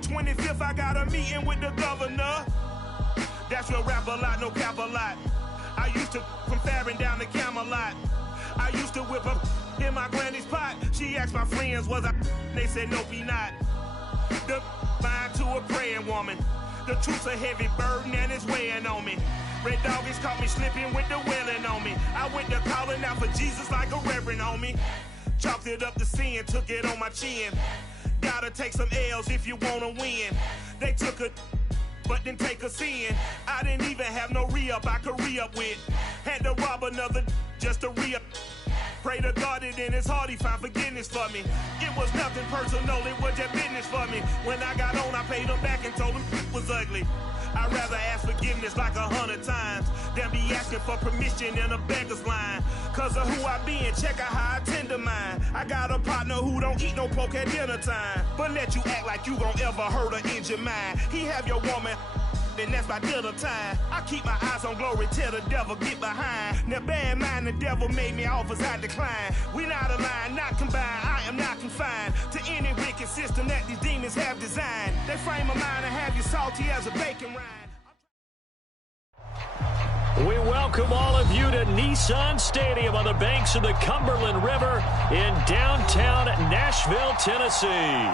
25th, I got a meeting with the governor. That's real rap a lot, no cap a lot. I used to from Farron down to Camelot. I used to whip up in my granny's pot. She asked my friends, was I? They said, nope, he not. The mind to a praying woman. The truth's a heavy burden and it's weighing on me. Red doggies caught me slipping with the wailing on me. I went to calling out for Jesus like a reverend on me. Chalked it up to sin, took it on my chin. Gotta take some L's if you wanna win. They took a but didn't take a sin. I didn't even have no re-up I could re-up with. Had to rob another just to re-up. Pray to God that in his heart he found forgiveness for me. It was nothing personal, it was just business for me. When I got on, I paid him back and told him it was ugly. I'd rather ask forgiveness like 100 times than be asking for permission in a beggar's line. Cause of who I be and check out how I tend to mine. I got a partner who don't eat no pork at dinner time, but let you act like you gon' ever hurt or injure mine. He have your woman, and that's my dinner time. I keep my eyes on glory till the devil get behind. Now bear in mind the devil made me offers I decline. We not aligned, not combined, I am not confined to any wicked system that these demons have designed. They frame a mind and have you salty as a bacon rind. We welcome all of you to Nissan Stadium on the banks of the Cumberland River in downtown Nashville, Tennessee.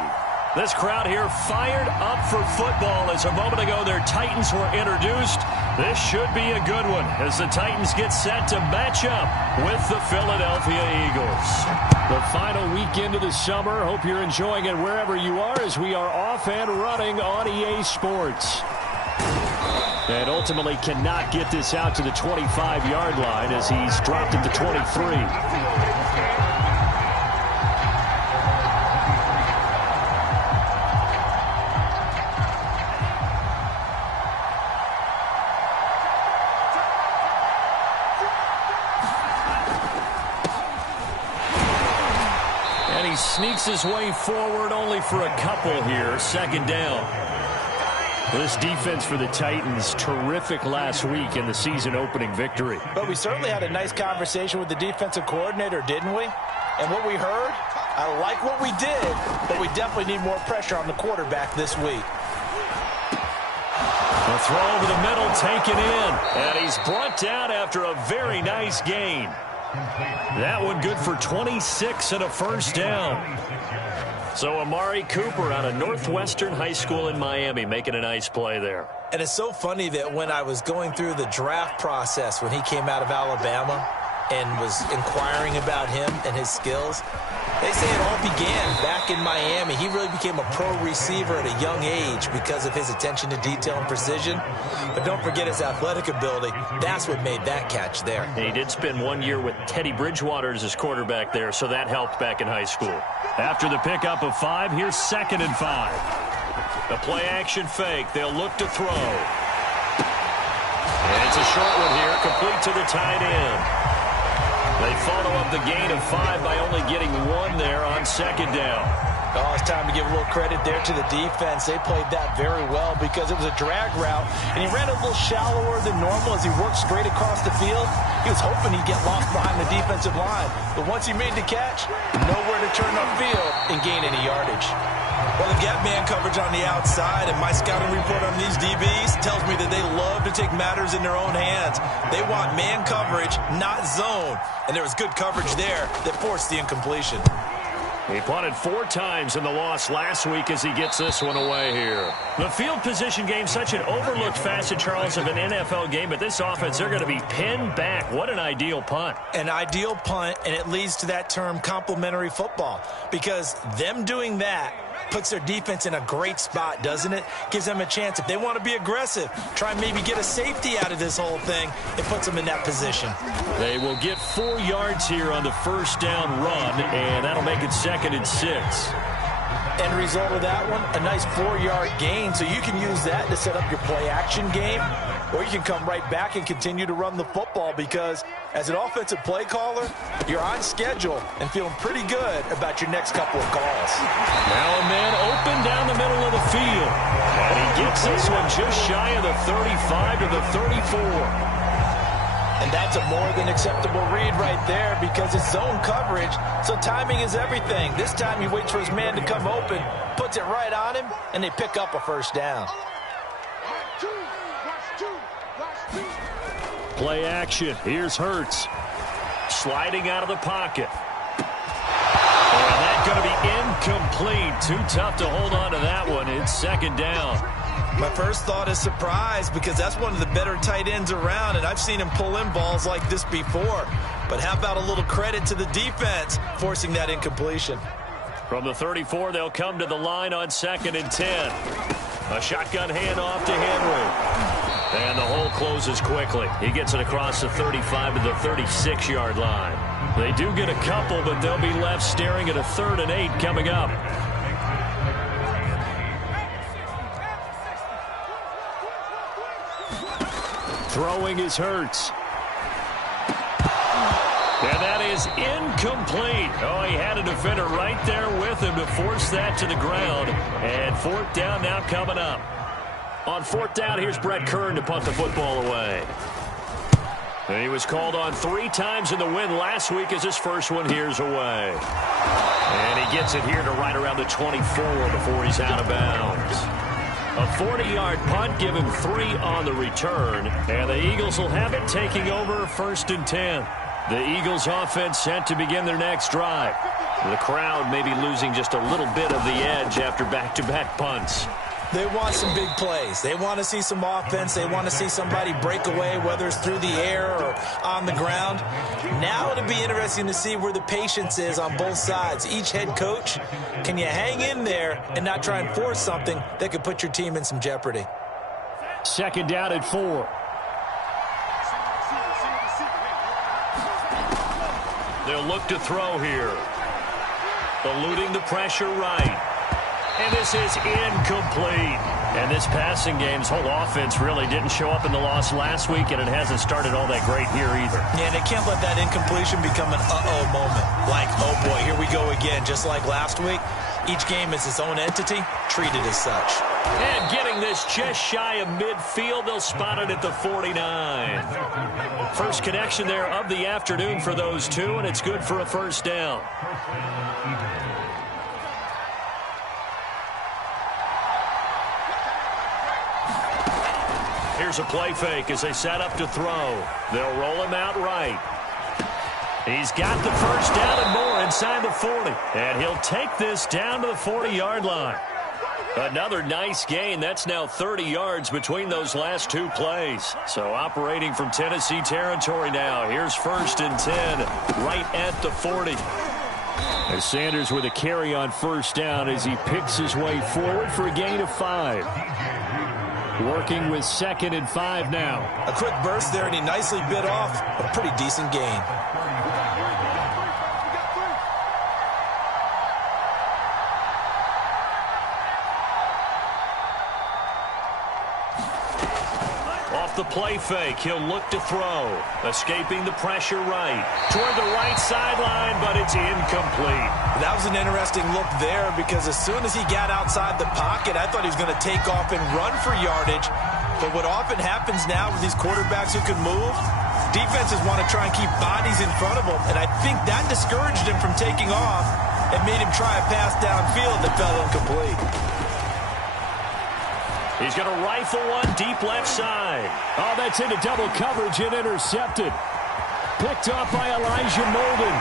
This crowd here fired up for football as a moment ago their Titans were introduced. This should be a good one as the Titans get set to match up with the Philadelphia Eagles. The final weekend of the summer. Hope you're enjoying it wherever you are as we are off and running on EA Sports. And ultimately cannot get this out to the 25-yard line as he's dropped at the 23. Sneaks his way forward only for a couple here. Second down. This defense for the Titans, terrific last week in the season-opening victory. But we certainly had a nice conversation with the defensive coordinator, didn't we? And what we heard, I like what we did, but we definitely need more pressure on the quarterback this week. A throw over the middle, taken in. And he's brought down after a very nice gain. That one good for 26 and a first down. So Amari Cooper out of Northwestern High School in Miami making a nice play there. And it's so funny that when I was going through the draft process when he came out of Alabama and was inquiring about him and his skills, they say it all began back in Miami. He really became a pro receiver at a young age because of his attention to detail and precision. But don't forget his athletic ability. That's what made that catch there. And he did spend 1 year with Teddy Bridgewater as his quarterback there, so that helped back in high school. After the pickup of 5, here's 2nd and 5. The play-action fake. They'll look to throw. And it's a short one here, complete to the tight end. They follow up the gain of 5 by only getting 1 there on 2nd down. Oh, it's time to give a little credit there to the defense. They played that very well because it was a drag route, and he ran a little shallower than normal as he worked straight across the field. He was hoping he'd get lost behind the defensive line, but once he made the catch, nowhere to turn upfield and gain any yardage. Well, the gap man coverage on the outside, and my scouting report on these DBs tells me that they love to take matters in their own hands. They want man coverage, not zone, and there was good coverage there that forced the incompletion. He punted 4 times in the loss last week as he gets this one away here. The field position game, such an overlooked facet, Charles, of an NFL game, but this offense, they're going to be pinned back. What an ideal punt. An ideal punt, and it leads to that term complementary football, because them doing that puts their defense in a great spot, doesn't it? Gives them a chance. If they want to be aggressive, try and maybe get a safety out of this whole thing, it puts them in that position. They will get 4 yards here on the first down run, and that'll make it 2nd and 6. End result of that one, a nice 4-yard gain, so you can use that to set up your play-action game, or you can come right back and continue to run the football because as an offensive play caller, you're on schedule and feeling pretty good about your next couple of calls. Now a man open down the middle of the field, and he gets this one just shy of the 35 to the 34. And that's a more than acceptable read right there because it's zone coverage, so timing is everything. This time he waits for his man to come open, puts it right on him, and they pick up a first down. Play action. Here's Hurts. Sliding out of the pocket. And that's going to be incomplete. Too tough to hold on to that one. It's second down. My first thought is surprise because that's one of the better tight ends around, and I've seen him pull in balls like this before. But how about a little credit to the defense forcing that incompletion? From the 34, they'll come to the line on 2nd and 10. A shotgun handoff to Henry. And the hole closes quickly. He gets it across the 35 to the 36-yard line. They do get a couple, but they'll be left staring at a 3rd and 8 coming up. Throwing is Hurts. And that is incomplete. Oh, he had a defender right there with him to force that to the ground. And 4th down now coming up. On 4th down, here's Brett Kern to punt the football away. And he was called on 3 times in the win last week as his first one here's away. And he gets it here to right around the 24 before he's out of bounds. A 40-yard punt, give him 3 on the return. And the Eagles will have it taking over 1st and 10. The Eagles offense set to begin their next drive. The crowd may be losing just a little bit of the edge after back-to-back punts. They want some big plays. They want to see some offense. They want to see somebody break away, whether it's through the air or on the ground. Now it'll be interesting to see where the patience is on both sides. Each head coach, can you hang in there and not try and force something that could put your team in some jeopardy? 2nd down at 4. They'll look to throw here. Eluding the pressure right. And this is incomplete. And this passing game's whole offense really didn't show up in the loss last week, and it hasn't started all that great here either. Yeah, and they can't let that incompletion become an uh-oh moment. Like, oh boy, here we go again, just like last week. Each game is its own entity, treated as such. And getting this just shy of midfield, they'll spot it at the 49. First connection there of the afternoon for those two, and it's good for a first down. Here's a play fake as they set up to throw. They'll roll him out right. He's got the first down and more inside the 40. And he'll take this down to the 40-yard line. Another nice gain. That's now 30 yards between those last 2 plays. So operating from Tennessee territory now. Here's 1st and 10 right at the 40. As Sanders with a carry on first down as he picks his way forward for a gain of 5. Working with 2nd and 5 now. A quick burst there, and he nicely bit off a pretty decent gain. Off the play fake, he'll look to throw. Escaping the pressure right. Toward the right sideline, but it's incomplete. That was an interesting look there because as soon as he got outside the pocket, I thought he was going to take off and run for yardage. But what often happens now with these quarterbacks who can move, defenses want to try and keep bodies in front of them. And I think that discouraged him from taking off and made him try a pass downfield that fell incomplete. He's going to rifle one deep left side. Oh, that's into double coverage and intercepted. Picked off by Elijah Molden.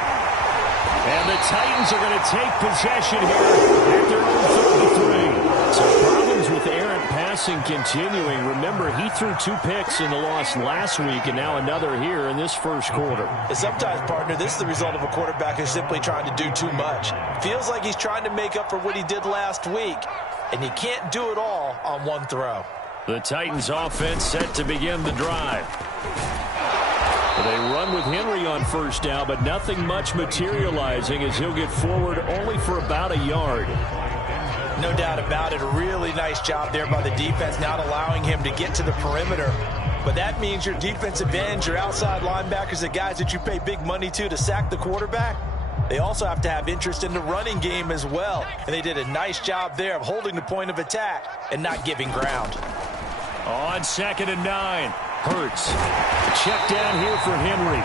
And the Titans are going to take possession here at their own 33. So problems with errant passing continuing. Remember, he threw 2 picks in the loss last week and now another here in this first quarter. And sometimes, partner, this is the result of a quarterback who's simply trying to do too much. Feels like he's trying to make up for what he did last week. And you can't do it all on one throw. The Titans offense set to begin the drive. They run with Henry on first down, but nothing much materializing as he'll get forward only for about a yard. No doubt about it. A really nice job there by the defense, not allowing him to get to the perimeter. But that means your defensive ends, your outside linebackers, the guys that you pay big money to sack the quarterback, they also have to have interest in the running game as well. And they did a nice job there of holding the point of attack and not giving ground. On 2nd and 9. Hurts. Check down here for Henry.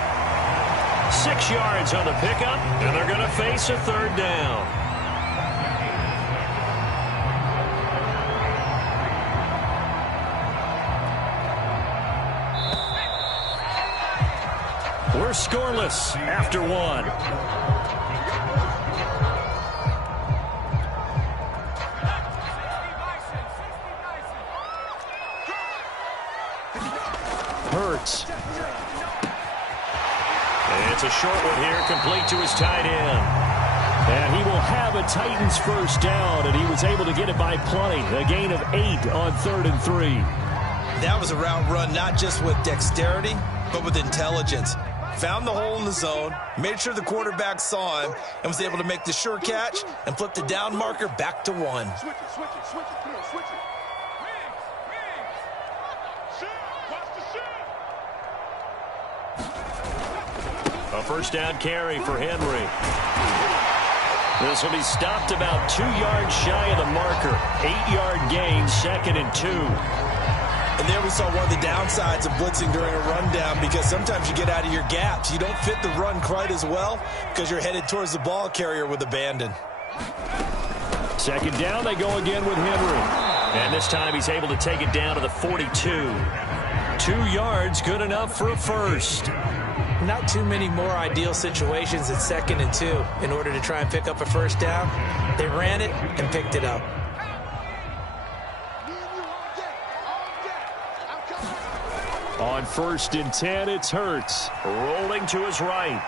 6 yards on the pickup, and they're going to face a third down. We're scoreless after one. Hurts. It's a short one here, complete to his tight end. And he will have a Titans first down, and he was able to get it by plenty. A gain of 8 on 3rd and 3. That was a route run not just with dexterity, but with intelligence. Found the hole in the zone, made sure the quarterback saw him, and was able to make the sure catch and flip the down marker back to 1. A first down carry for Henry. This will be stopped about 2 yards shy of the marker. 8-yard gain, 2nd and 2. And there we saw one of the downsides of blitzing during a rundown, because sometimes you get out of your gaps. You don't fit the run quite as well because you're headed towards the ball carrier with abandon. 2nd down, they go again with Henry. And this time he's able to take it down to the 42. 2 yards, good enough for a first. Not too many more ideal situations at 2nd and 2 in order to try and pick up a first down. They ran it and picked it up. On 1st and 10, it's Hurts. Rolling to his right.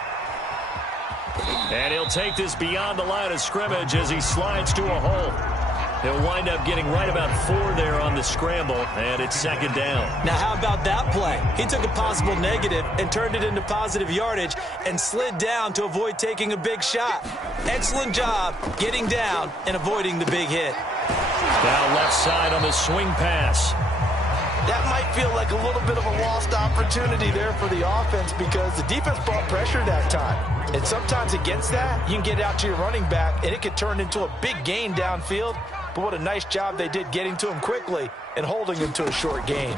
And he'll take this beyond the line of scrimmage as he slides to a hole. He'll wind up getting right about 4 there on the scramble, and it's 2nd down. Now, how about that play? He took a possible negative and turned it into positive yardage and slid down to avoid taking a big shot. Excellent job getting down and avoiding the big hit. Now left side on the swing pass. That might feel like a little bit of a lost opportunity there for the offense, because the defense brought pressure that time. And sometimes against that, you can get out to your running back, and it could turn into a big gain downfield. But what a nice job they did getting to him quickly and holding him to a short gain.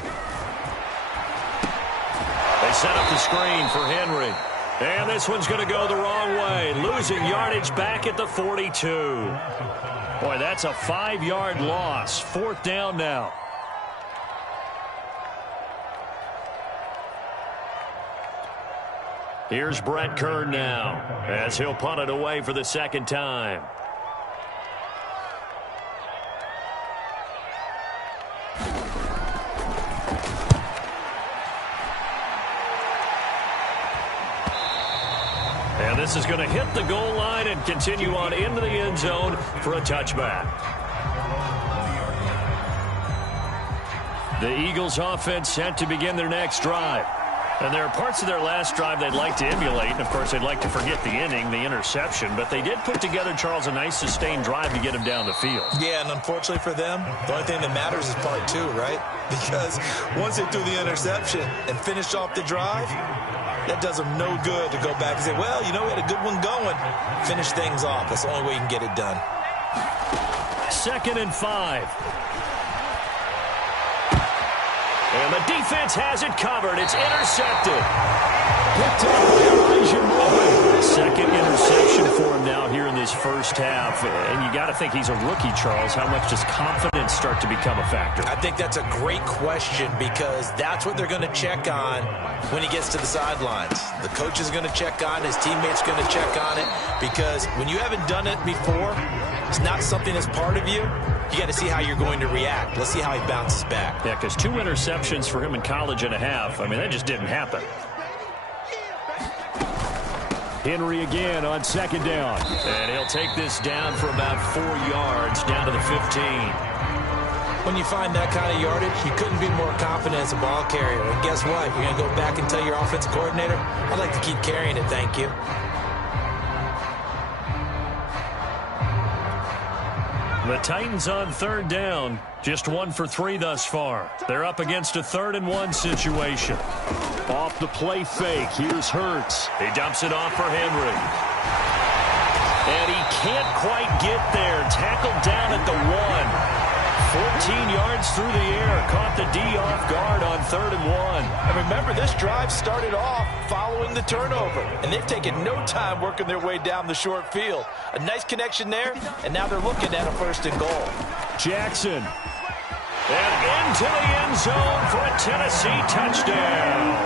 They set up the screen for Henry. And this one's going to go the wrong way. Losing yardage back at the 42. Boy, that's a 5-yard loss. 4th down now. Here's Brett Kern now as he'll punt it away for the 2nd time. And this is going to hit the goal line and continue on into the end zone for a touchback. The Eagles offense set to begin their next drive. And there are parts of their last drive they'd like to emulate. And, of course, they'd like to forget the inning, the interception. But they did put together, Charles, a nice sustained drive to get him down the field. Yeah, and unfortunately for them, the only thing that matters is part 2, right? Because once they threw the interception and finished off the drive, that does them no good to go back and say, well, you know, we had a good one going. Finish things off. That's the only way you can get it done. 2nd and 5. And the defense has it covered. It's intercepted. Picked up by Elijah Molden. 2nd interception for him now here in this first half. And you got to think he's a rookie, Charles. How much does confidence start to become a factor? I think that's a great question, because that's what they're going to check on when he gets to the sidelines. The coach is going to check on it. His teammates going to check on it, because when you haven't done it before, it's not something that's part of you. You got to see how you're going to react. Let's see how he bounces back. Yeah, because 2 interceptions for him in college and a half. I mean, that just didn't happen. Henry again on 2nd down. And he'll take this down for about 4 yards, down to the 15. When you find that kind of yardage, you couldn't be more confident as a ball carrier. And guess what? You're going to go back and tell your offensive coordinator, I'd like to keep carrying it, thank you. The Titans on 3rd down. Just 1 for 3 thus far. They're up against a 3rd and 1 situation. Off the play fake. Here's Hurts. He dumps it off for Henry. And he can't quite get there. Tackled down at the 1. 14 yards through the air. Caught the D off guard on 3rd and 1. And remember, this drive started off following the turnover, and they've taken no time working their way down the short field. A nice connection there, and now they're looking at a 1st and goal. Jackson. And into the end zone for a Tennessee touchdown.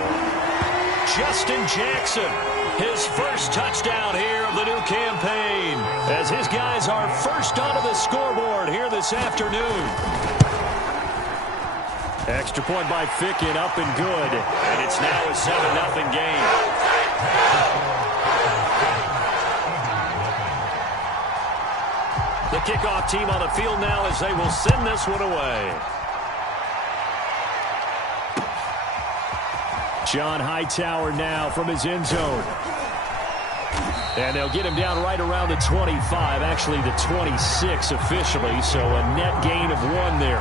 Justin Jackson, his first touchdown here of the new campaign, as his guys are first onto the scoreboard here this afternoon. Extra point by Ficken, up and good. And it's now a 7-0 game. The kickoff team on the field now as they will send this one away. John Hightower now from his end zone. And they'll get him down right around the 25, actually the 26 officially, so a net gain of 1 there.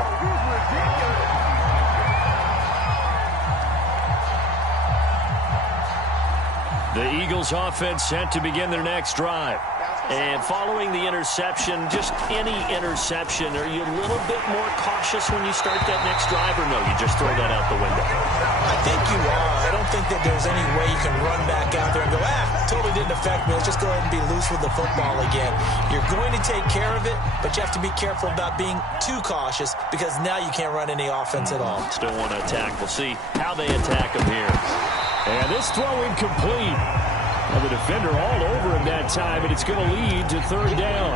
The Eagles offense set to begin their next drive. And following the interception, just any interception, are you a little bit more cautious when you start that next drive, or no, you just throw that out the window? I think you are. I don't think that there's any way you can run back out there and go, totally didn't affect me. Let's just go ahead and be loose with the football again. You're going to take care of it, but you have to be careful about being too cautious because now you can't run any offense at all. Still want to attack. We'll see how they attack him here. And this throw incomplete. Well, the defender all over him that time, and it's going to lead to 3rd down.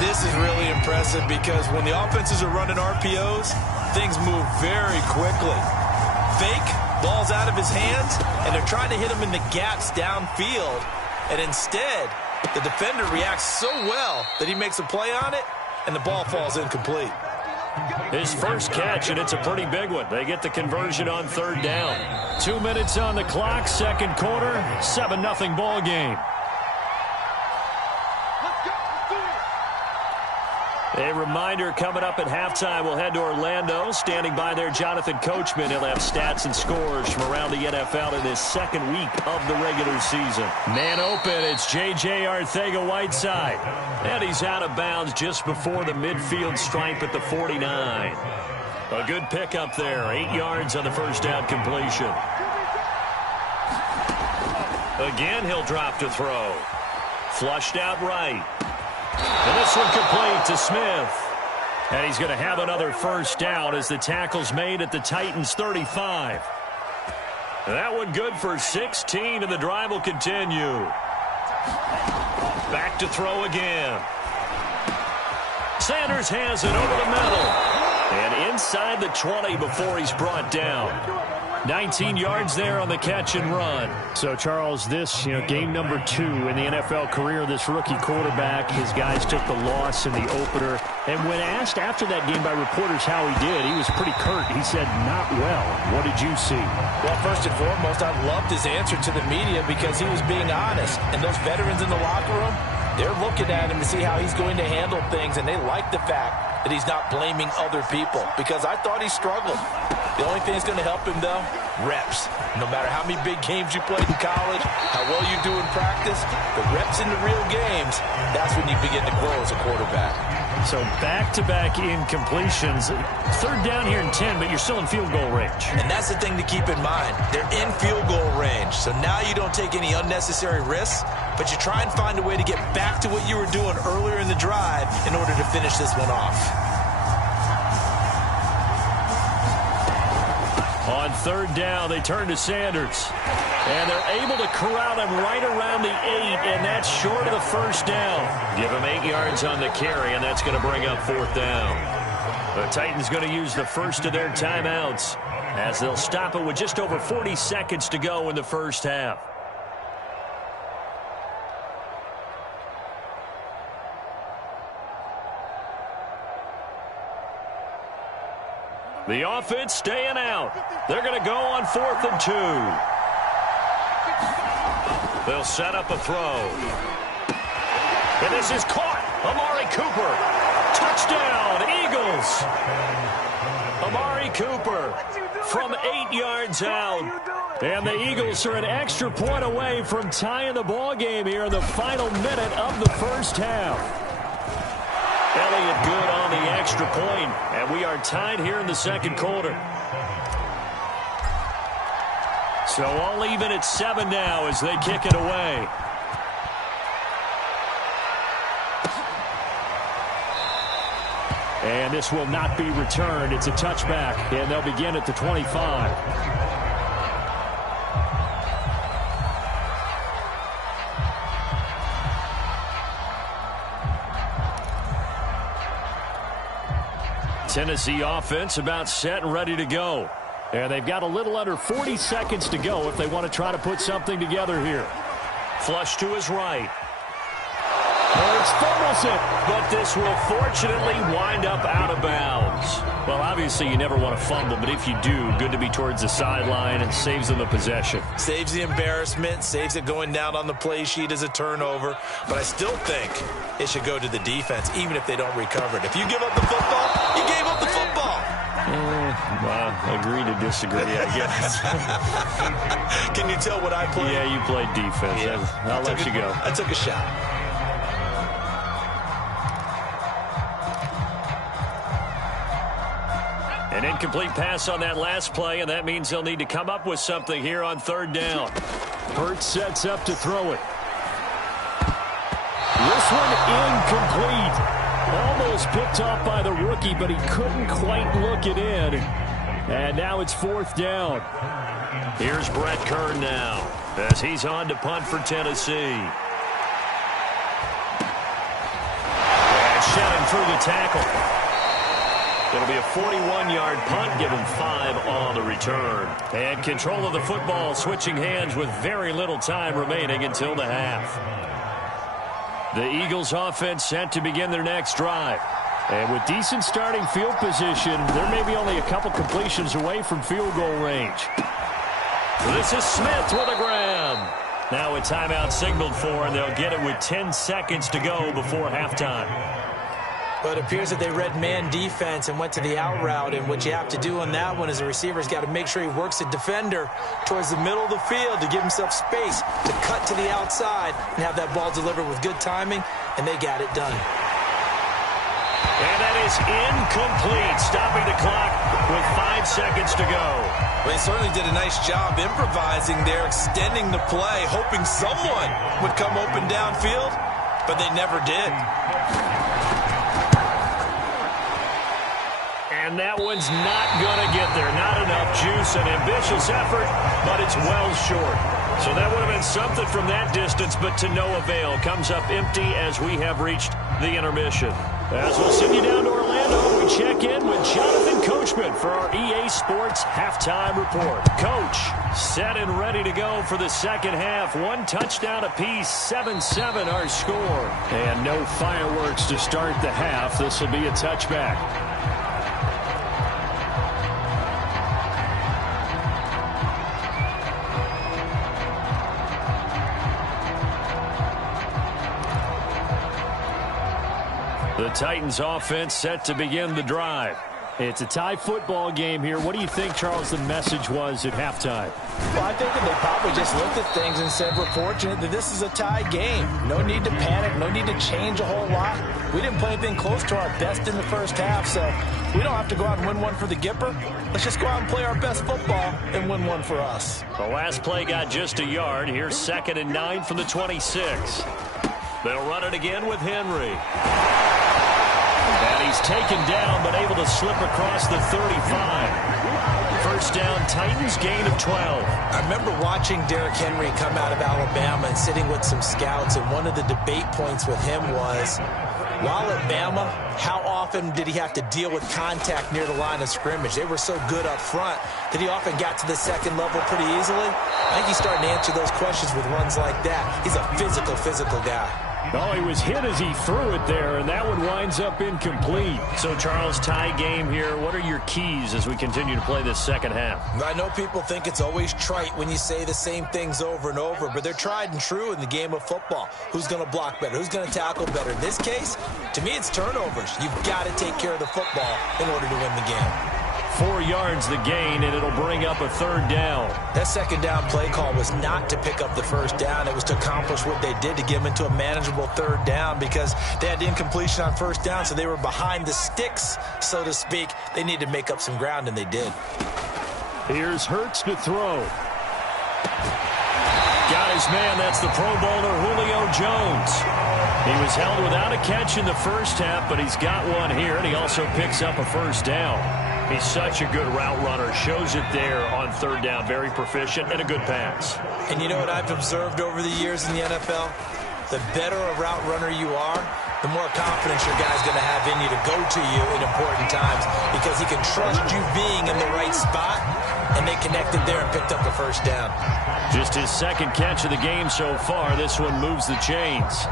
This is really impressive because when the offenses are running RPOs, things move very quickly. Fake, ball's out of his hands, and they're trying to hit him in the gaps downfield. And instead, the defender reacts so well that he makes a play on it, and the ball falls incomplete. His first catch, and it's a pretty big one. They get the conversion on 3rd down. 2 minutes on the clock, 2nd quarter, 7-0 ball game. A reminder coming up at halftime, we'll head to Orlando. Standing by there, Jonathan Coachman. He'll have stats and scores from around the NFL in this 2nd week of the regular season. Man open, it's J.J. Arcega-Whiteside. And he's out of bounds just before the midfield stripe at the 49. A good pickup there, 8 yards on the first down completion. Again, he'll drop to throw. Flushed out right. And this one complete to Smith. And he's going to have another first down as the tackle's made at the Titans' 35. That one good for 16, and the drive will continue. Back to throw again. Sanders has it over the middle. And inside the 20 before he's brought down. 19 yards there on the catch and run. So, Charles, this, game number 2 in the NFL career, this rookie quarterback, his guys took the loss in the opener. And when asked after that game by reporters how he did, he was pretty curt. He said, not well. What did you see? Well, first and foremost, I loved his answer to the media because he was being honest. And those veterans in the locker room, they're looking at him to see how he's going to handle things, and they like the fact that he's not blaming other people because I thought he struggled. The only thing that's going to help him, though, reps. No matter how many big games you played in college, how well you do in practice, the reps in the real games, that's when you begin to grow as a quarterback. So back-to-back incompletions. 3rd down here in 10, but you're still in field goal range. And that's the thing to keep in mind. They're in field goal range. So now you don't take any unnecessary risks, but you try and find a way to get back to what you were doing earlier in the drive in order to finish this one off. On 3rd down, they turn to Sanders. And they're able to corral him right around the 8, and that's short of the first down. Give him 8 yards on the carry, and that's going to bring up 4th down. The Titans going to use the first of their timeouts as they'll stop it with just over 40 seconds to go in the first half. The offense staying out. They're going to go on 4th and 2. They'll set up a throw. And this is caught. Amari Cooper. Touchdown, Eagles. Amari Cooper from 8 yards out. And the Eagles are an extra point away from tying the ball game here in the final minute of the first half. And Elliott good on the extra point, and we are tied here in the second quarter. So all even at 7 now as they kick it away. And this will not be returned. It's a touchback, and they'll begin at the 25. Tennessee offense about set and ready to go. And they've got a little under 40 seconds to go if they want to try to put something together here. Flush to his right. Hurts fumbles it, but this will fortunately wind up out of bounds. Well, obviously you never want to fumble, but if you do, good to be towards the sideline and saves them the possession. Saves the embarrassment, saves it going down on the play sheet as a turnover, but I still think it should go to the defense, even if they don't recover it. If you give up the football, you gave up the football. Well, agree to disagree, I guess. Can you tell what I played? Yeah, you played defense. Yeah. I'll let you go. I took a shot. An incomplete pass on that last play, and that means they'll need to come up with something here on 3rd down. Hurts sets up to throw it. This one incomplete. Almost picked off by the rookie, but he couldn't quite look it in. And now it's 4th down. Here's Brett Kern now as he's on to punt for Tennessee. And shedding through the tackle. It'll be a 41-yard punt, give him 5 on the return. And control of the football, switching hands with very little time remaining until the half. The Eagles offense set to begin their next drive. And with decent starting field position, there may be only a couple completions away from field goal range. This is Smith with a grab. Now a timeout signaled for, and they'll get it with 10 seconds to go before halftime. But it appears that they read man defense and went to the out route. And what you have to do on that one is the receiver's got to make sure he works the defender towards the middle of the field to give himself space to cut to the outside and have that ball delivered with good timing, and they got it done. And that is incomplete, stopping the clock with 5 seconds to go. Well, they certainly did a nice job improvising there, extending the play, hoping someone would come open downfield, but they never did. And that one's not going to get there. Not enough juice, an ambitious effort, but it's well short. So that would have been something from that distance, but to no avail. Comes up empty as we have reached the intermission. As we'll send you down to Orlando, we check in with Jonathan Coachman for our EA Sports Halftime Report. Coach, set and ready to go for the second half. 1 touchdown apiece, 7-7 our score. And no fireworks to start the half. This will be a touchback. The Titans offense set to begin the drive. It's a tie football game here. What do you think, Charles, the message was at halftime? Well, I think that they probably just looked at things and said, we're fortunate that this is a tie game. No need to panic. No need to change a whole lot. We didn't play anything close to our best in the first half, so we don't have to go out and win one for the Gipper. Let's just go out and play our best football and win one for us. The last play got just a yard. Here's 2nd and 9 from the 26. They'll run it again with Henry. And he's taken down, but able to slip across the 35. First down, Titans, gain of 12. I remember watching Derrick Henry come out of Alabama and sitting with some scouts, and one of the debate points with him was, while at Bama, how often did he have to deal with contact near the line of scrimmage? They were so good up front that he often got to the second level pretty easily. I think he's starting to answer those questions with runs like that. He's a physical guy. Oh, he was hit as he threw it there, and that one winds up incomplete. So, Charles, tie game here. What are your keys as we continue to play this second half? I know people think it's always trite when you say the same things over and over, but they're tried and true in the game of football. Who's going to block better? Who's going to tackle better? In this case, to me, it's turnovers. You've got to take care of the football in order to win the game. 4 yards the gain, and it'll bring up a 3rd down. That second down play call was not to pick up the first down. It was to accomplish what they did, to get them into a manageable 3rd down, because they had incompletion on first down, so they were behind the sticks, so to speak. They needed to make up some ground, and they did. Here's Hurts to throw. Got his man. That's the Pro Bowler Julio Jones. He was held without a catch in the first half, but he's got one here, and he also picks up a first down. He's such a good route runner. Shows it there on 3rd down. Very proficient and a good pass. And you know what I've observed over the years in the NFL? The better a route runner you are, the more confidence your guy's going to have in you to go to you in important times, because he can trust you being in the right spot, and they connected there and picked up the first down. Just his 2nd catch of the game so far. This one moves the chains.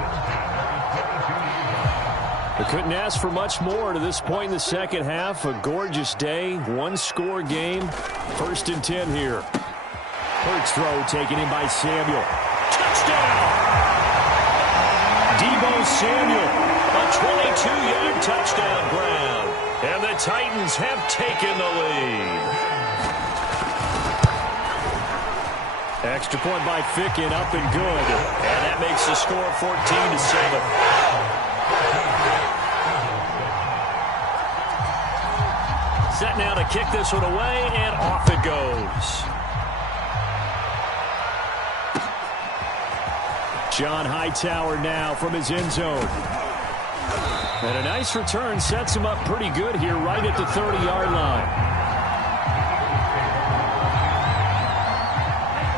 They couldn't ask for much more to this point in the second half. A gorgeous day, 1-score game. 1st and 10 here. Hurts throw taken in by Samuel. Touchdown! Deebo Samuel, a 22-yard touchdown grab. And the Titans have taken the lead. Extra point by Ficken, up and good. And that makes the score 14-7. Set now to kick this one away, and off it goes. John Hightower now from his end zone. And a nice return sets him up pretty good here right at the 30-yard line.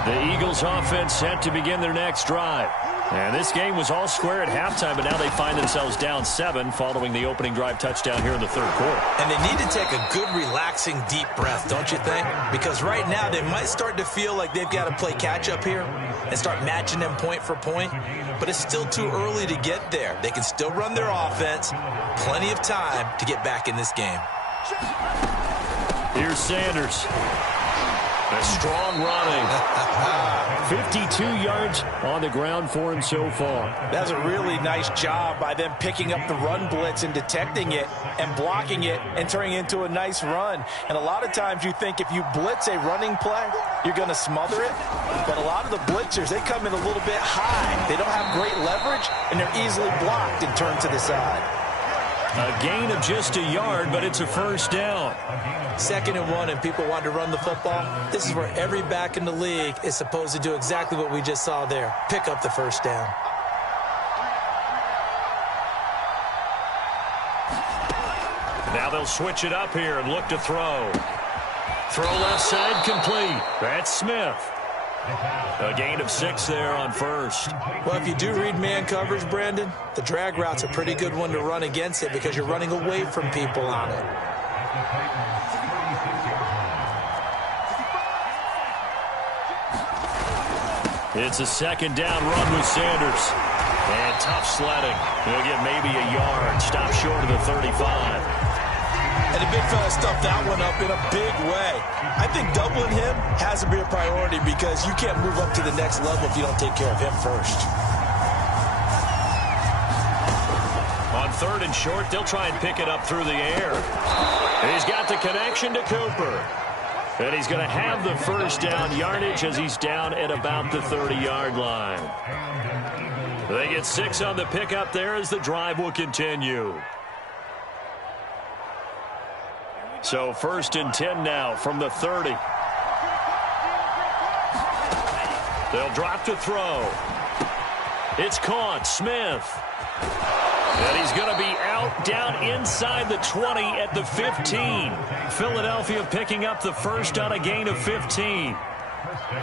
The Eagles offense set to begin their next drive. And this game was all square at halftime, but now they find themselves down 7 following the opening drive touchdown here in the 3rd quarter. And they need to take a good, relaxing, deep breath, don't you think? Because right now they might start to feel like they've got to play catch-up here and start matching them point for point. But it's still too early to get there. They can still run their offense. Plenty of time to get back in this game. Here's Sanders. A strong running. 52 yards on the ground for him so far. That's a really nice job by them picking up the run blitz and detecting it and blocking it and turning it into a nice run. And a lot of times you think if you blitz a running play, you're going to smother it. But a lot of the blitzers, they come in a little bit high. They don't have great leverage, and they're easily blocked and turned to the side. A gain of just a yard, but it's a first down. 2nd and 1, and people want to run the football. This is where every back in the league is supposed to do exactly what we just saw there. Pick up the first down. Now they'll switch it up here and look to throw. Throw left side complete. That's Smith. A gain of 6 there on 1st. Well, if you do read man coverage, Brandon, the drag route's a pretty good one to run against it because you're running away from people on it. It's a 2nd down run with Sanders. And tough sledding. He'll get maybe a yard. Stop short of the 35. And the big fella stuffed that one up in a big way. I think doubling him has to be a priority because you can't move up to the next level if you don't take care of him first. On 3rd and short, they'll try and pick it up through the air. And he's got the connection to Cooper. And he's going to have the first down yardage as he's down at about the 30-yard line. They get 6 on the pickup there as the drive will continue. So 1st and 10 now from the 30. They'll drop to throw. It's caught. Smith. And he's going to be out down inside the 20 at the 15. Philadelphia picking up the first on a gain of 15.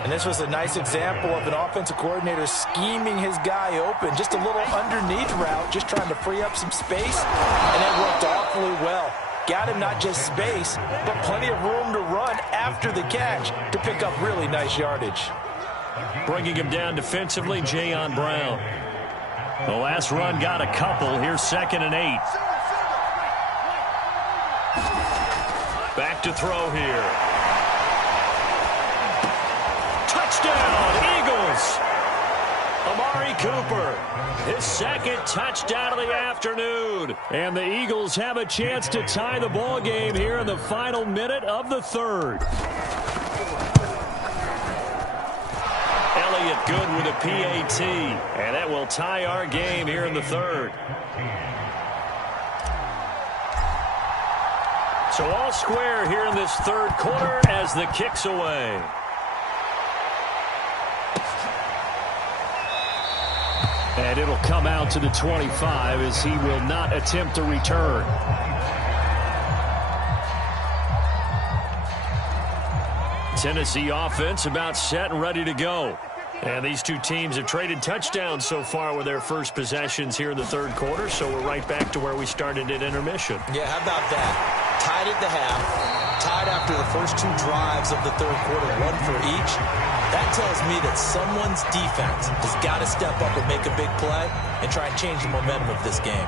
And this was a nice example of an offensive coordinator scheming his guy open. Just a little underneath route, just trying to free up some space. And it worked awfully well. Got him not just space, but plenty of room to run after the catch to pick up really nice yardage. Bringing him down defensively, Jayon Brown. The last run got a couple. Here's 2nd and 8. Back to throw here. Touchdown, Eagles! Amari Cooper, his second touchdown of the afternoon. And the Eagles have a chance to tie the ball game here in the final minute of the third. Elliott good with a PAT, and that will tie our game here in the third. So all square here in this third quarter as the kick's away. And it'll come out to the 25 as he will not attempt a return. Tennessee offense about set and ready to go. And these two teams have traded touchdowns so far with their first possessions here in the third quarter, so we're right back to where we started at intermission. Yeah, how about that? Tied at the half, tied after the first two drives of the third quarter, one for each. That tells me that someone's defense has got to step up and make a big play and try and change the momentum of this game.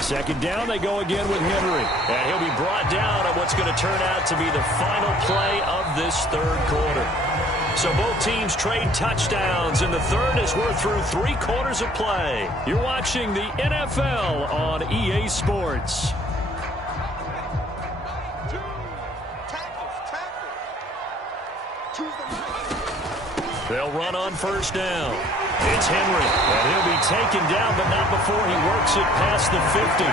Second down, they go again with Henry. And he'll be brought down on what's going to turn out to be the final play of this third quarter. So both teams trade touchdowns in the third as we're through 3 quarters of play. You're watching the NFL on EA Sports. They'll run on first down. It's Henry, and he'll be taken down, but not before he works it past the 50.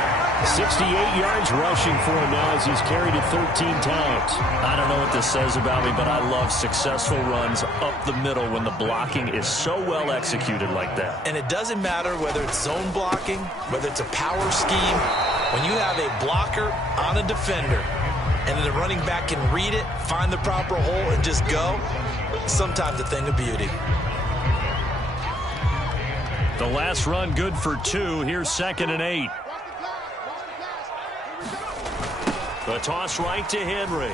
68 yards rushing for him now as he's carried it 13 times. I don't know what this says about me, but I love successful runs up the middle when the blocking is so well executed like that. And it doesn't matter whether it's zone blocking, whether it's a power scheme. When you have a blocker on a defender and the running back can read it, find the proper hole, and just go, sometimes a thing of beauty. The last run good for 2. Here's 2nd and 8. The toss right to Henry.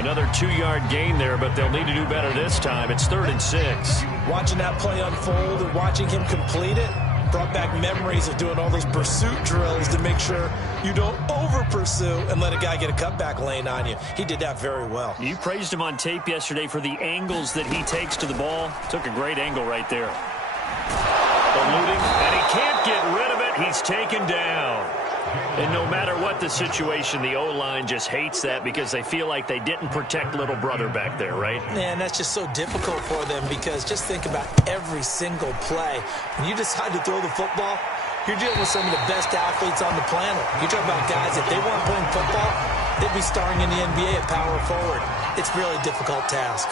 Another 2-yard gain there, but they'll need to do better this time. It's 3rd and 6. Watching that play unfold and watching him complete it brought back memories of doing all those pursuit drills to make sure you don't over-pursue and let a guy get a cutback lane on you. He did that very well. You praised him on tape yesterday for the angles that he takes to the ball. Took a great angle right there. Eluding, and he can't get rid of it. He's taken down. And no matter what the situation, the O-line just hates that because they feel like they didn't protect little brother back there, right? Man, that's just so difficult for them because just think about every single play. When you decide to throw the football, you're dealing with some of the best athletes on the planet. You're talking about guys, if they weren't playing football, they'd be starring in the NBA at power forward. It's a really difficult task.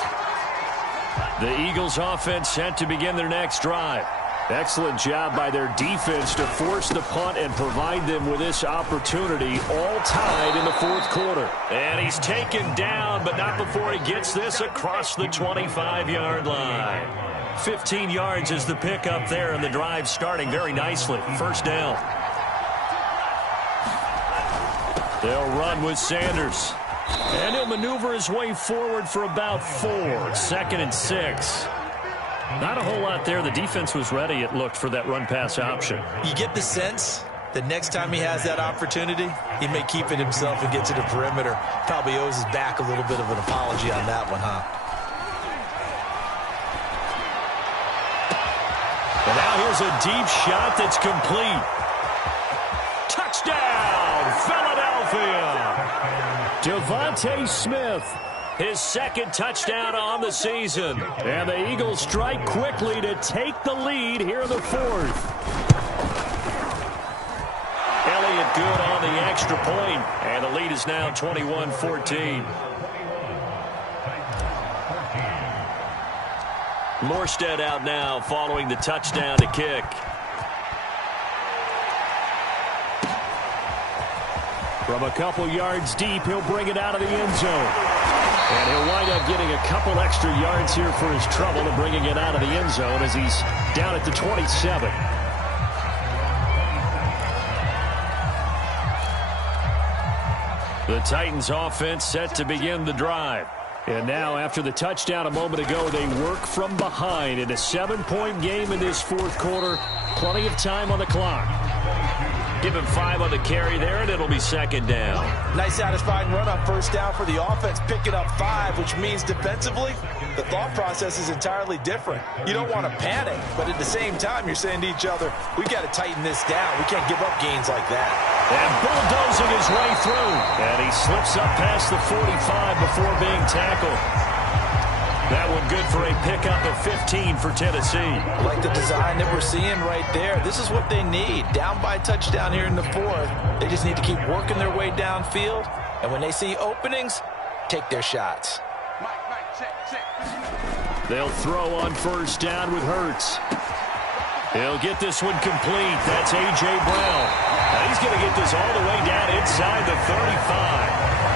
The Eagles offense set to begin their next drive. Excellent job by their defense to force the punt and provide them with this opportunity, all tied in the fourth quarter. And he's taken down, but not before he gets this across the 25-yard line. 15 yards is the pickup there, and the drive starting very nicely. First down. They'll run with Sanders. And he'll maneuver his way forward for about 4. 2nd and 6. Not a whole lot there. The defense was ready, it looked, for that run-pass option. You get the sense that next time he has that opportunity, he may keep it himself and get to the perimeter. Probably owes his back a little bit of an apology on that one, huh? And now here's a deep shot that's complete. Touchdown, Philadelphia! Devontae Smith. His second touchdown on the season. And the Eagles strike quickly to take the lead here in the fourth. Elliott good on the extra point. And the lead is now 21-14. Morstead out now following the touchdown to kick. From a couple yards deep, he'll bring it out of the end zone. And he'll wind up getting a couple extra yards here for his trouble and bringing it out of the end zone as he's down at the 27. The Titans offense set to begin the drive. And now, after the touchdown a moment ago, they work from behind in a 7-point game in this fourth quarter. Plenty of time on the clock. Give him 5 on the carry there, and it'll be second down. Nice satisfying run on first down for the offense, picking up 5, which means defensively, the thought process is entirely different. You don't want to panic, but at the same time, you're saying to each other, we've got to tighten this down. We can't give up gains like that. And bulldozing his way through. And he slips up past the 45 before being tackled. That one good for a pickup of 15 for Tennessee. I like the design that we're seeing right there. This is what they need. Down by a touchdown here in the fourth. They just need to keep working their way downfield. And when they see openings, take their shots. They'll throw on first down with Hurts. He'll get this one complete. That's A.J. Brown. Now he's going to get this all the way down inside the 35.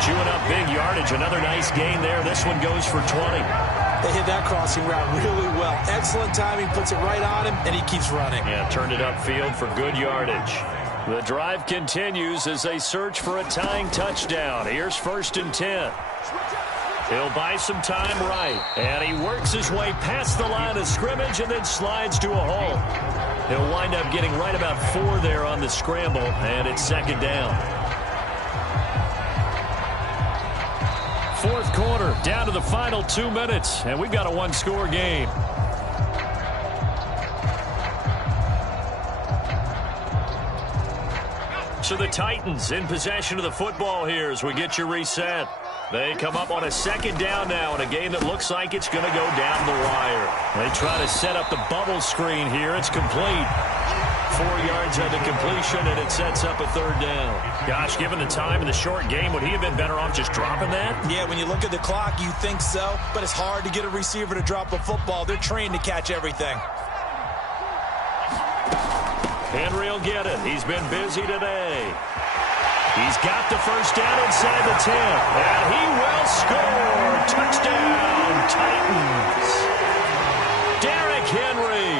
Chewing up big yardage. Another nice gain there. This one goes for 20. They hit that crossing route really well. Excellent timing. Puts it right on him, and he keeps running. Yeah, turned it upfield for good yardage. The drive continues as they search for a tying touchdown. Here's 1st and 10. He'll buy some time right. And he works his way past the line of scrimmage and then slides to a hole. He'll wind up getting right about 4 there on the scramble, and it's second down. Fourth quarter, down to the final 2 minutes, and we've got a one-score game. So the Titans in possession of the football here as we get you reset. They come up on a second down now in a game that looks like it's going to go down the wire. They try to set up the bubble screen here. It's complete. 4 yards on the completion, and it sets up a third down. Gosh, given the time in the short game, would he have been better off just dropping that? Yeah, when you look at the clock, you think so, but it's hard to get a receiver to drop a football. They're trained to catch everything. Henry will get it. He's been busy today. He's got the first down inside the 10, and he will score. Touchdown, Titans. Derrick Henry,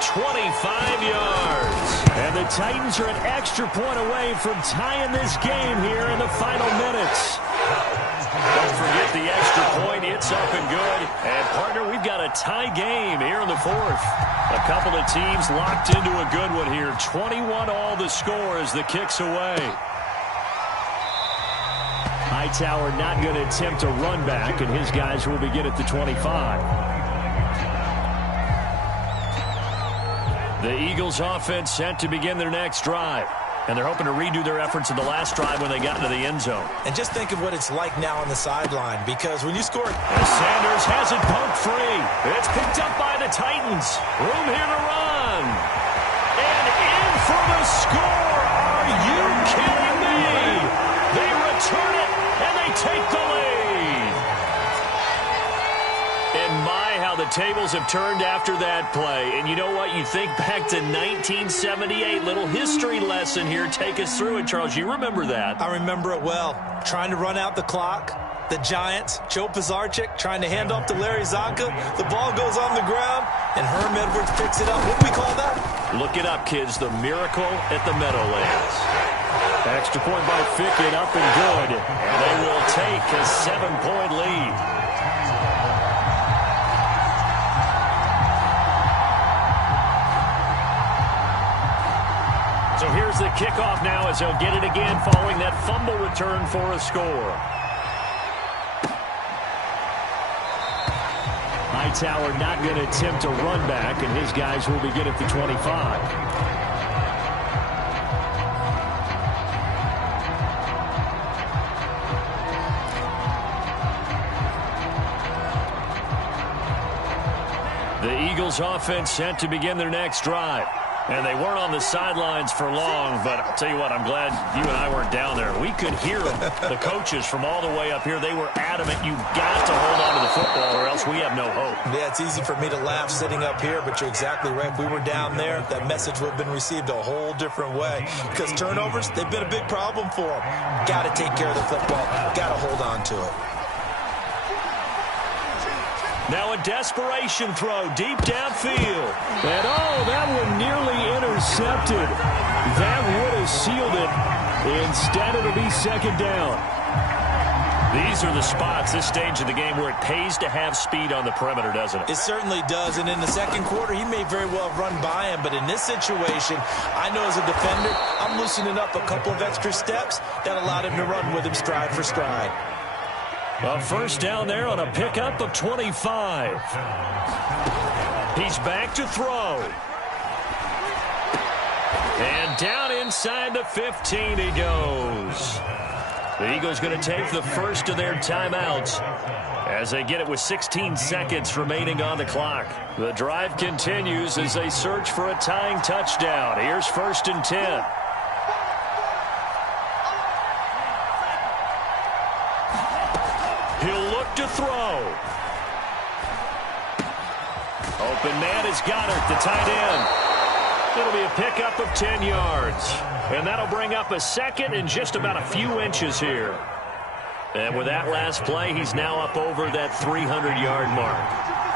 25 yards. And the Titans are an extra point away from tying this game here in the final minutes. Don't forget the extra point. It's up and good. And, partner, we've got a tie game here in the fourth. A couple of teams locked into a good one here. 21 all the score as the kick's away. Hightower not going to attempt a run back, and his guys will begin at the 25. The Eagles offense set to begin their next drive. And they're hoping to redo their efforts in the last drive when they got into the end zone. And just think of what it's like now on the sideline, because when you score... And Sanders has it poked free. It's picked up by the Titans. Room here to run. And in for the score. Are you kidding me? They return it, and they take the lead. And my, how the tables have turned after that play. And you know what? You think back to 1978. Little history lesson here. Take us through it, Charles. You remember that. I remember it well. Trying to run out the clock. The Giants, Joe Pisarcik trying to hand off to Larry Zonka. The ball goes on the ground, and Herm Edwards picks it up. What do we call that? Look it up, kids. The miracle at the Meadowlands. Extra point by Fickett, up and good. And they will take a 7-point lead. So here's the kickoff now as they'll get it again following that fumble return for a score. Hightower not going to attempt a run back, and his guys will begin at the 25. The Eagles offense set to begin their next drive. And they weren't on the sidelines for long, but I'll tell you what, I'm glad you and I weren't down there. We could hear them. The coaches from all the way up here, they were adamant. You've got to hold on to the football or else we have no hope. Yeah, it's easy for me to laugh sitting up here, but you're exactly right. If we were down there, that message would have been received a whole different way. Because turnovers, they've been a big problem for them. Got to take care of the football. Got to hold on to it. Now a desperation throw deep downfield. And that one nearly intercepted. That would have sealed it. Instead, it'll be second down. These are the spots, this stage of the game, where it pays to have speed on the perimeter, doesn't it? It certainly does, and in the second quarter, he may very well have run by him, but in this situation, I know as a defender, I'm loosening up a couple of extra steps that allowed him to run with him stride for stride. A first down there on a pickup of 25. He's back to throw. And down inside the 15 he goes. The Eagles going to take the first of their timeouts as they get it with 16 seconds remaining on the clock. The drive continues as they search for a tying touchdown. Here's 1st and 10. He'll look to throw. Open man is Goddard, the tight end. It'll be a pickup of 10 yards. And that'll bring up a second and just about a few inches here. And with that last play, he's now up over that 300-yard mark.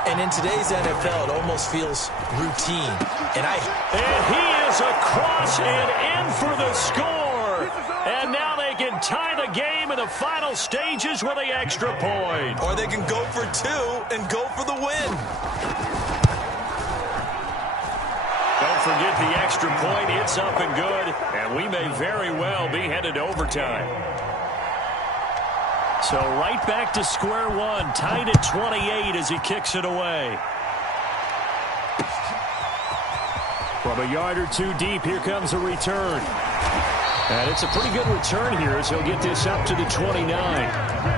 And in today's NFL, it almost feels routine. And he is across and in for the score. And now they can tie the game in the final stages with the extra point. Or they can go for 2 and go for the win. Don't forget the extra point. It's up and good, and we may very well be headed to overtime. So right back to square one, tied at 28 as he kicks it away. From a yard or two deep, here comes a return. And it's a pretty good return here as he'll get this up to the 29.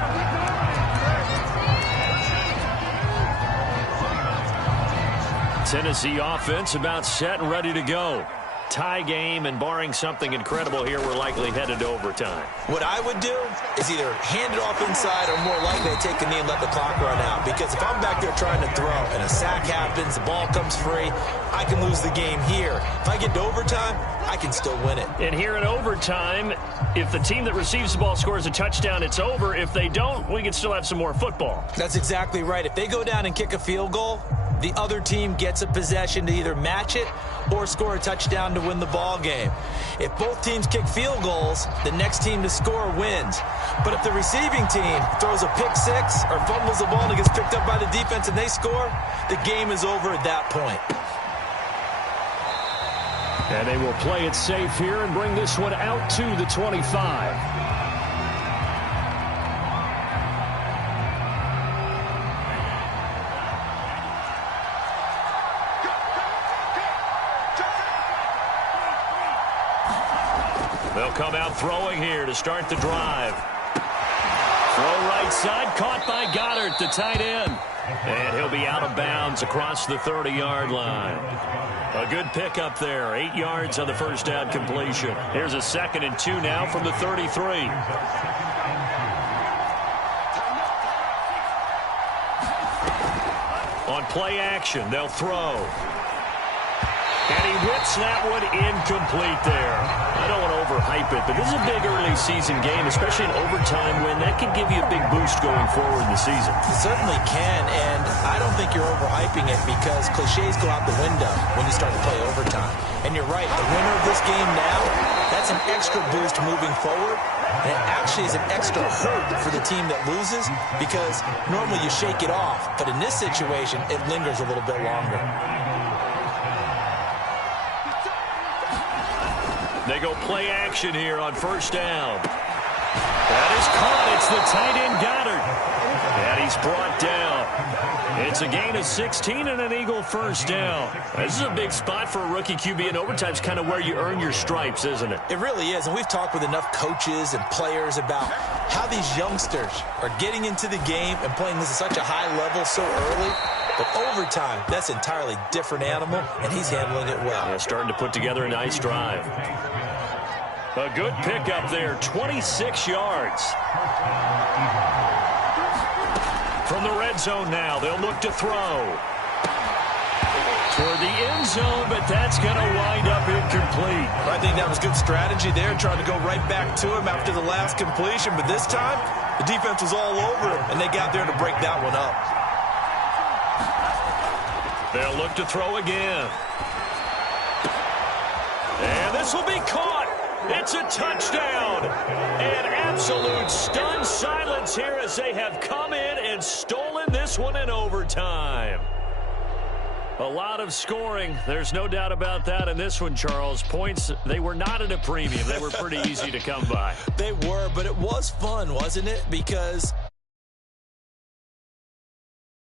Tennessee offense about set and ready to go. Tie game, and barring something incredible here, we're likely headed to overtime. What I would do is either hand it off inside or more likely take a knee and let the clock run out. Because if I'm back there trying to throw and a sack happens, the ball comes free, I can lose the game here. If I get to overtime, I can still win it. And here in overtime, if the team that receives the ball scores a touchdown, it's over. If they don't, we can still have some more football. That's exactly right. If they go down and kick a field goal, the other team gets a possession to either match it or score a touchdown to win the ball game. If both teams kick field goals, the next team to score wins. But if the receiving team throws a pick six or fumbles the ball and it gets picked up by the defense and they score, the game is over at that point. And they will play it safe here and bring this one out to the 25. They'll come out throwing here to start the drive. Throw right side, caught by Goddard, the tight end. And he'll be out of bounds across the 30-yard line. A good pickup there, 8 yards on the first down completion. Here's a 2nd and 2 now from the 33. On play action, they'll throw. And he whips that one incomplete there. I don't want to overhype it, but this is a big early season game, especially in overtime win. That can give you a big boost going forward in the season. It certainly can, and I don't think you're overhyping it because cliches go out the window when you start to play overtime. And you're right, the winner of this game now, that's an extra boost moving forward. And it actually is an extra hurt for the team that loses because normally you shake it off, but in this situation, it lingers a little bit longer. They go play action here on first down. That is caught. It's the tight end Goddard. And he's brought down. It's a gain of 16 and an Eagle first down. This is a big spot for a rookie QB, and overtime's kind of where you earn your stripes, isn't it? It really is, and we've talked with enough coaches and players about how these youngsters are getting into the game and playing this at such a high level so early. But overtime, that's an entirely different animal, and he's handling it well. Yeah, starting to put together a nice drive. A good pickup there, 26 yards. From the red zone now, they'll look to throw. Toward the end zone, but that's going to wind up incomplete. I think that was good strategy there, trying to go right back to him after the last completion. But this time, the defense was all over him, and they got there to break that one up. They'll look to throw again. And this will be caught. It's a touchdown. And absolute stunned silence here as they have come in and stolen this one in overtime. A lot of scoring. There's no doubt about that in this one, Charles. Points, they were not at a premium. They were pretty easy to come by. They were, but it was fun, wasn't it? Because